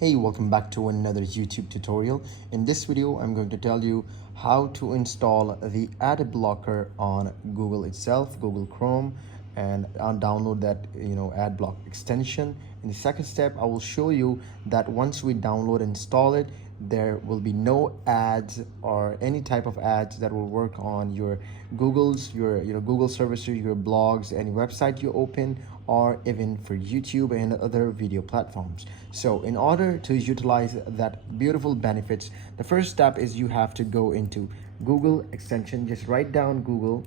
Hey, welcome back to another YouTube tutorial. In this video, I'm going to tell you how to install the Adblocker on Google itself, Google Chrome, and download that Adblock extension. In the second step, I will show you that once we download and install it, there will be no ads or any type of ads that will work on your Google services, your blogs, any website you open, or even for YouTube and other video platforms. So in order to utilize that beautiful benefits, the first step is you have to go into Google extension. Just write down Google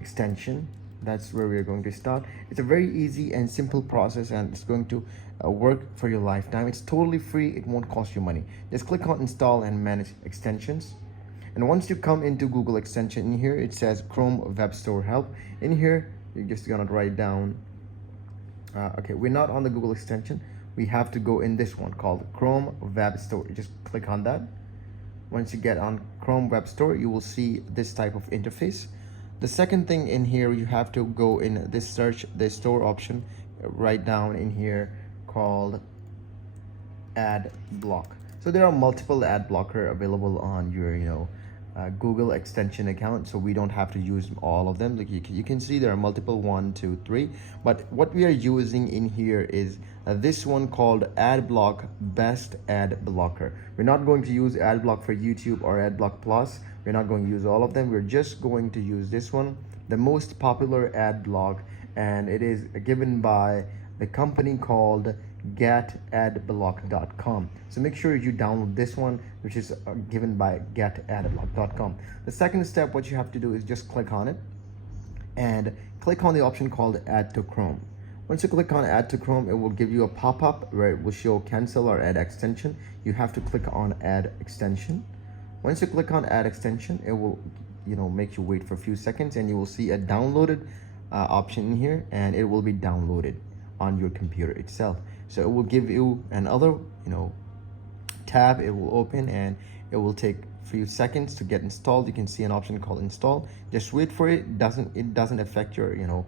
extension. That's where we're going to start. It's a very easy and simple process, and it's going to work for your lifetime. It's totally free. It won't cost you money. Just click on install and manage extensions. And once you come into Google extension, in here it says Chrome Web Store Help. In here, you're just gonna write down okay, we're not on the Google extension. We have to go in this one called Chrome Web Store. You just click on that. Once you get on Chrome Web Store, you will see this type of interface. The second thing in here, you have to go in this search, the store option, right down in here called Adblock. So there are multiple ad blocker available on your Google extension account, so we don't have to use all of them. Like you can see there are multiple, 1, 2, 3, but what we are using in here is this one called Adblock Best Ad Blocker. We're not going to use Adblock for YouTube or Adblock Plus. We're not going to use all of them. We're just going to use this one, the most popular ad block, and it is given by the company called getadblock.com. So make sure you download this one, which is given by getadblock.com. The second step, what you have to do is just click on it and click on the option called Add to Chrome. Once you click on Add to Chrome, it will give you a pop-up where it will show cancel or add extension. You have to click on Add Extension. Once you click on Add Extension, it will make you wait for a few seconds, and you will see a downloaded option in here, and it will be downloaded on your computer itself. So it will give you another tab. It will open and it will take a few seconds to get installed. You can see an option called install. Just wait for it. It doesn't affect your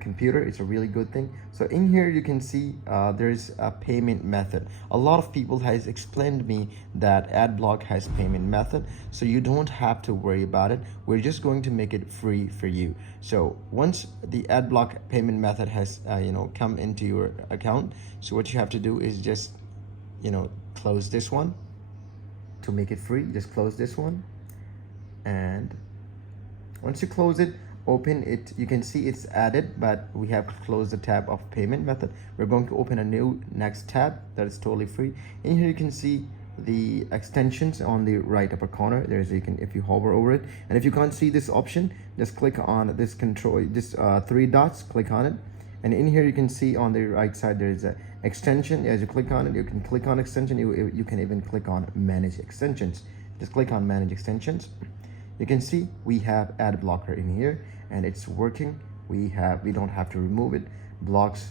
computer. It's a really good thing. So in here you can see there's a payment method. A lot of people has explained me that Adblock has payment method, so you don't have to worry about it. We're just going to make it free for you. So once the Adblock payment method has come into your account, so what you have to do is just close this one to make it free. Just close this one, and once you close it, open it. You can see it's added, but we have to close the tab of payment method. We're going to open a new next tab that is totally free. In here you can see the extensions on the right upper corner. If you hover over it, and if you can't see this option, just click on this three dots, click on it, and in here you can see on the right side there is a extension. As you click on it, you can click on extension. You can even click on manage extensions. Just click on manage extensions. You can see we have ad blocker in here, and it's working. We don't have to remove it. Blocks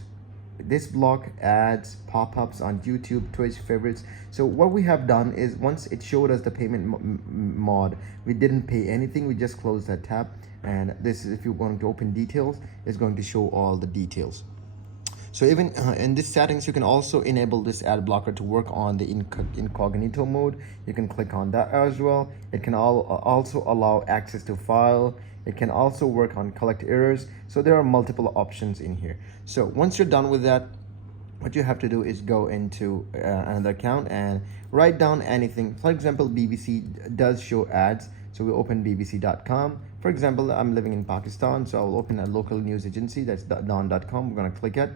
this block ads, pop-ups on YouTube, Twitch, favorites. So what we have done is, once it showed us the payment mod, we didn't pay anything. We just closed that tab, and this is, if you're going to open details, it's going to show all the details. So even in this settings, you can also enable this ad blocker to work on the incognito mode. You can click on that as well. It can also allow access to file. It can also work on collect errors. So there are multiple options in here. So once you're done with that, what you have to do is go into another account and write down anything. For example, BBC does show ads. So we open bbc.com. For example, I'm living in Pakistan, so I'll open a local news agency, that's dawn.com. We're gonna click it.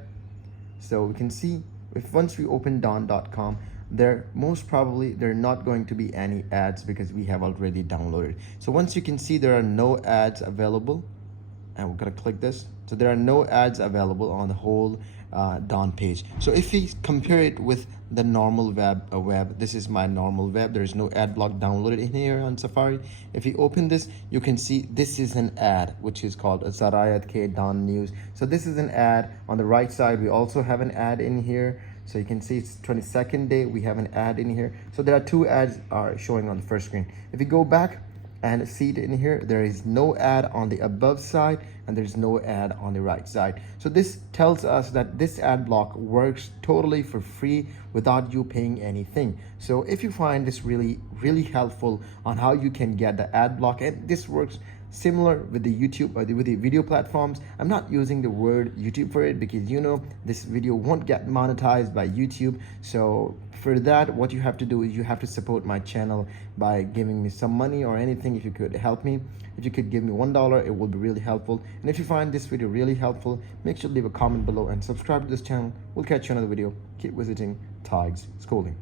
So we can see, if once we open dawn.com, most probably there are not going to be any ads because we have already downloaded. So once you can see there are no ads available, and we're gonna click this. So there are no ads available on the whole Dawn page. So if we compare it with the normal web, this is my normal web. There is no ad block downloaded in here on Safari. If you open this, you can see this is an ad, which is called Zarayat K Dawn News. So this is an ad. On the right side, we also have an ad in here. So you can see it's 22nd day. We have an ad in here. So there are two ads are showing on the first screen. If you go back and see it in here, there is no ad on the above side and there's no ad on the right side. So this tells us that this ad block works totally for free without you paying anything. So if you find this really helpful on how you can get the ad block, and this works similar with the YouTube or with the video platforms. I'm not using the word YouTube for it because this video won't get monetized by YouTube. So for that, what you have to do is you have to support my channel by giving me some money or anything. If you could help me, if you could give me $1, it will be really helpful. And if you find this video really helpful, make sure to leave a comment below and subscribe to this channel. We'll catch you in another video. Keep visiting Tigers Schooling.